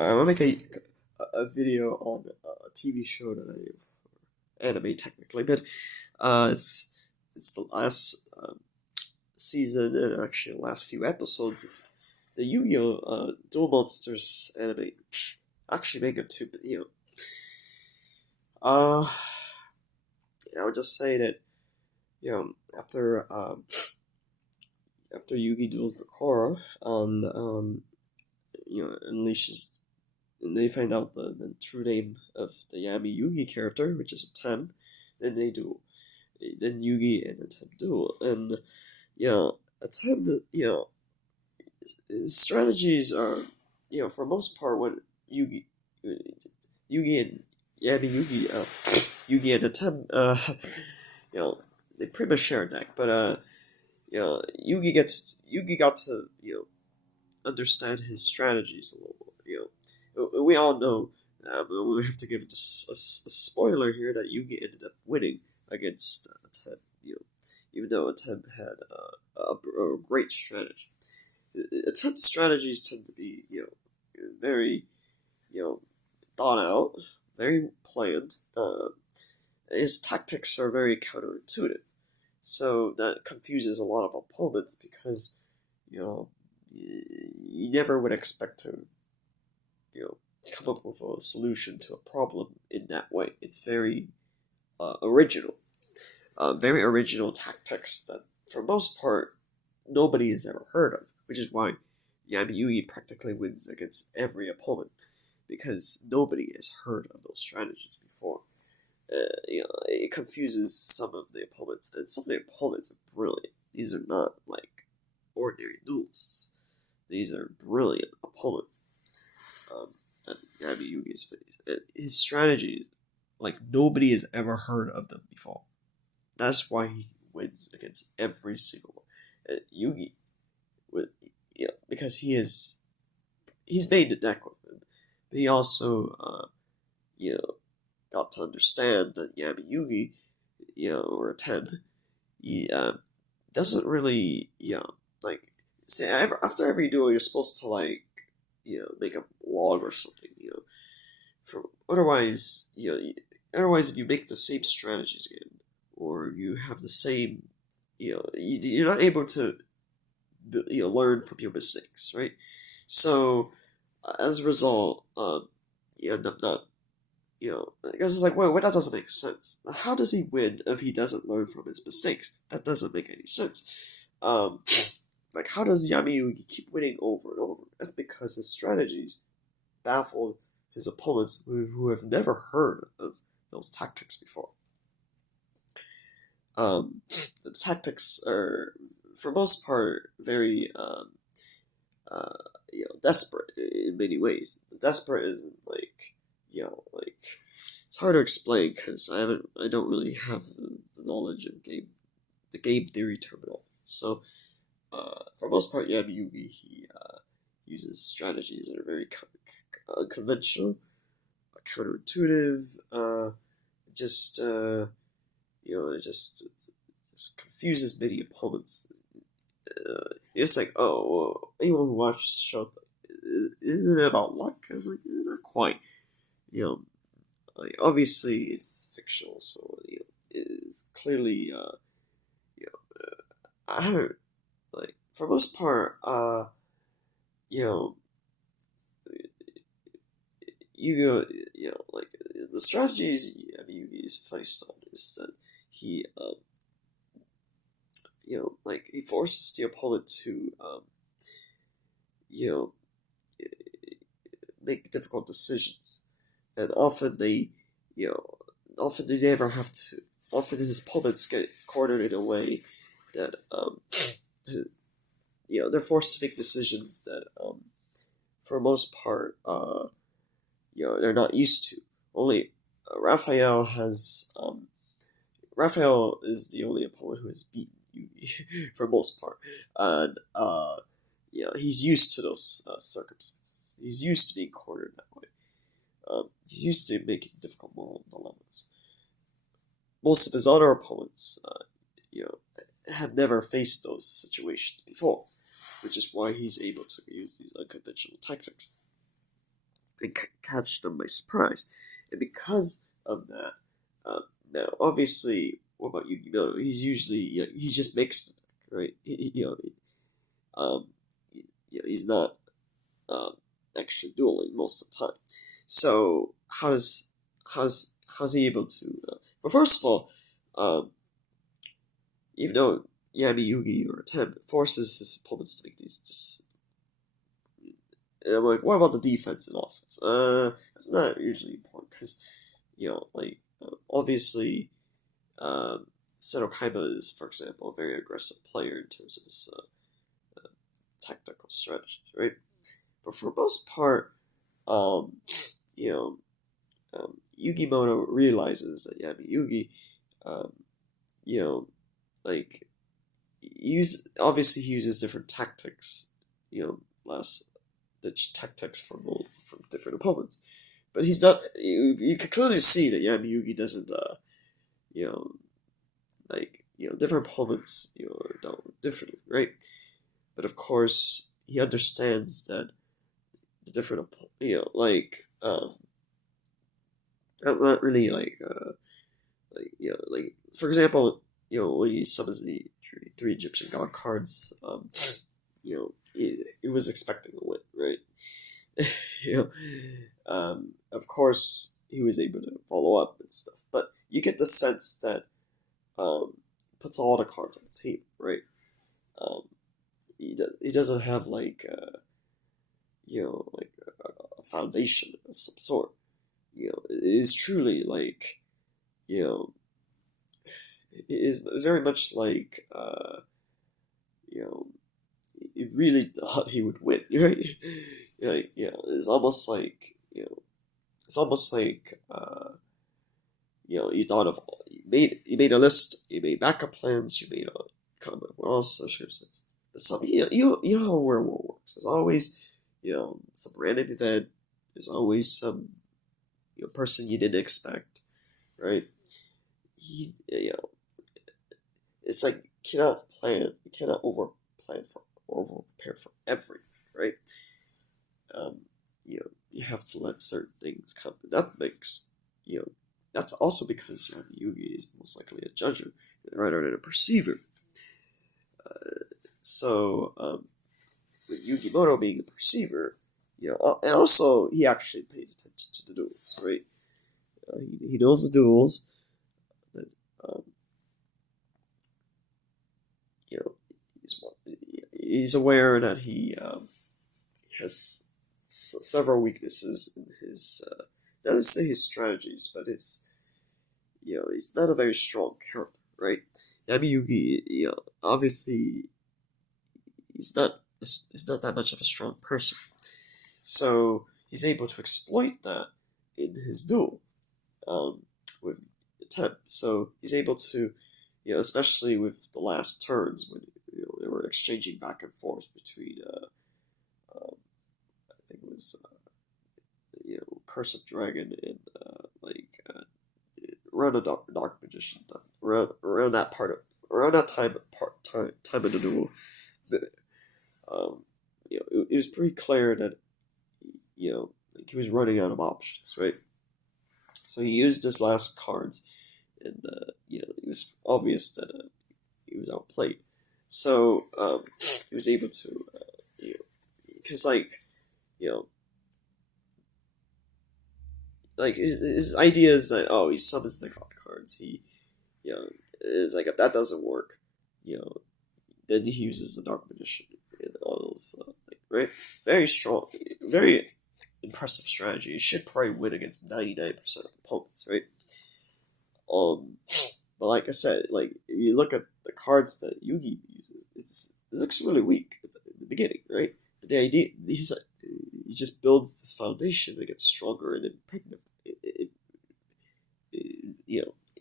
I'm gonna make a video on a TV show that anime technically, but it's the last season and actually the last few episodes of the Yu-Gi-Oh! Duel Monsters anime. Actually, make it too, but I would just say that after after Yugi duels Bakura on unleashes. And they find out the true name of the Yami Yugi character, which is Atem. Then they duel. Then Yugi and Atem duel. And, Atem, his strategies are, for the most part, when Yugi and Yami Yugi and Atem, they pretty much share a deck. But, Yugi got to, understand his strategies a little more, we all know, we have to give a spoiler here that Yugi ended up winning against Atem, even though Atem had a great strategy. Atem's strategies tend to be, very, thought out, very planned. His tactics are very counterintuitive, so that confuses a lot of opponents because, you never would expect to come up with a solution to a problem in that way. It's very original. Very original tactics that, for most part, nobody has ever heard of, which is why Yami Yugi practically wins against every opponent, because nobody has heard of those strategies before. It confuses some of the opponents, and some of the opponents are brilliant. These are not like ordinary duels. These are brilliant opponents. That Yami Yugi's face. His strategies, like nobody has ever heard of them before. That's why he wins against every single one. Yugi, because he's made the deck with him, but he also, got to understand that Yami Yugi, or Atem, he doesn't really, like, say after every duel, you're supposed to like, make a log or something, otherwise, otherwise if you make the same strategies again, or you have the same, you're not able to, learn from your mistakes, right? So, as a result, you end up not, I guess it's like, wait, that doesn't make sense. How does he win if he doesn't learn from his mistakes? That doesn't make any sense. Like, how does Yami Yugi keep winning over and over? That's because his strategies baffle his opponents who have never heard of those tactics before. The tactics are, for most part, very, desperate in many ways. Desperate isn't like, like, it's hard to explain because I don't really have the knowledge of the game theory terminal. So, for the most part, Yami Yugi, he uses strategies that are very unconventional, counterintuitive, it just confuses many opponents. It's like, oh, well, anyone who watches the show, isn't it about luck? I'm like, not quite. Like, obviously it's fictional, so it is clearly, I haven't, like, for the most part, like, the strategies Yugi is faced on is that he, like, he forces the opponent to, make difficult decisions, and often they never have to. Often his opponents get cornered in a way that, they're forced to make decisions that, for the most part, they're not used to. Only Raphael Raphael is the only opponent who has beaten Yugi for the most part, and he's used to those circumstances. He's used to being cornered that way. He's used to making difficult moral dilemmas. Most of his other opponents, have never faced those situations before, which is why he's able to use these unconventional tactics. and catch them by surprise. And because of that, now obviously, what about Yugi Muto? He's usually he just makes the deck, right? Um, he's not actually dueling most of the time. So how's he able to? Well, first of all, even though Yami Yugi or Atem forces his opponents to make these. And I'm like, what about the defense and offense? That's not usually important because, obviously, Seto Kaiba is, for example, a very aggressive player in terms of his tactical strategies, right? But for the most part, you know, Yugi Muto realizes that Yami Yugi, um, you know, like, he uses different tactics, less the tactics from different opponents. But he's not. You can clearly see that Yami Yugi doesn't. Different opponents, are dealt differently, right? But of course, he understands that the different, not really for example, when he summons the three Egyptian god cards, he was expecting a win, right? Of course, he was able to follow up and stuff, but you get the sense that puts all the cards on the table, right? He doesn't have a foundation of some sort. It is truly it is very much he really thought he would win, right? It's almost you thought of you made a list, you made backup plans, you made a comment. What else? But some you know how werewolf works. There's always some random event. There's always some person you didn't expect, right? It's like you cannot over plan for or over prepare for everything, right? You have to let certain things come. That makes that's also because Yugi is most likely a judger rather than a perceiver. So with Yugi Muto being a perceiver, and also he actually pays attention to the duels, right? He knows the duels. That, he's aware that he has several weaknesses in his. Not to say his strategies, but he's not a very strong character, right? Yami Yugi, obviously, he's not that much of a strong person, so he's able to exploit that in his duel with Atem. So he's able to, especially with the last turns when they were exchanging back and forth between, I think it was, Curse of Dragon and around the Dark Magician time, around that time of the duel. It was pretty clear that he was running out of options, right? So he used his last cards, and it was obvious that he was outplayed. So he was able to, because his idea is that he summons the god cards. He, it's like if that doesn't work, then he uses the Dark Magician and all those right. Very strong, very impressive strategy. He should probably win against 99% of opponents, right? But like I said, if you look at the cards that Yugi uses, it looks really weak at the beginning, right? But the idea he just builds this foundation that gets stronger and impregnable.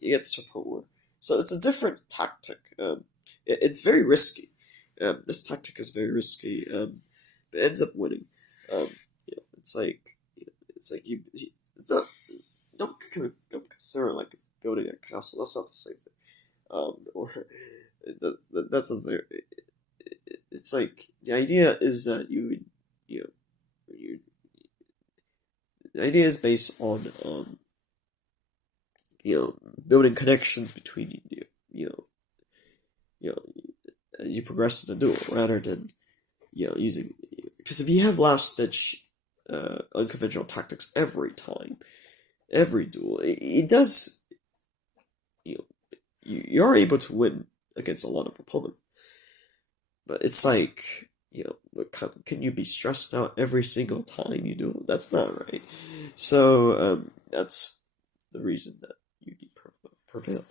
It gets to a point where so it's a different tactic. It's very risky. This tactic is very risky. But it ends up winning. It's like it's not don't consider like building a castle. That's not the same thing. Or that's a very. It's like the idea is that you The idea is based on building connections between you know as you progress in the duel, rather than using, because if you have last ditch unconventional tactics every time, every duel, it does, you know you are able to win against a lot of opponents, but it's like, can you be stressed out every single time you do it? That's not right. So that's the reason that Yugi prevailed.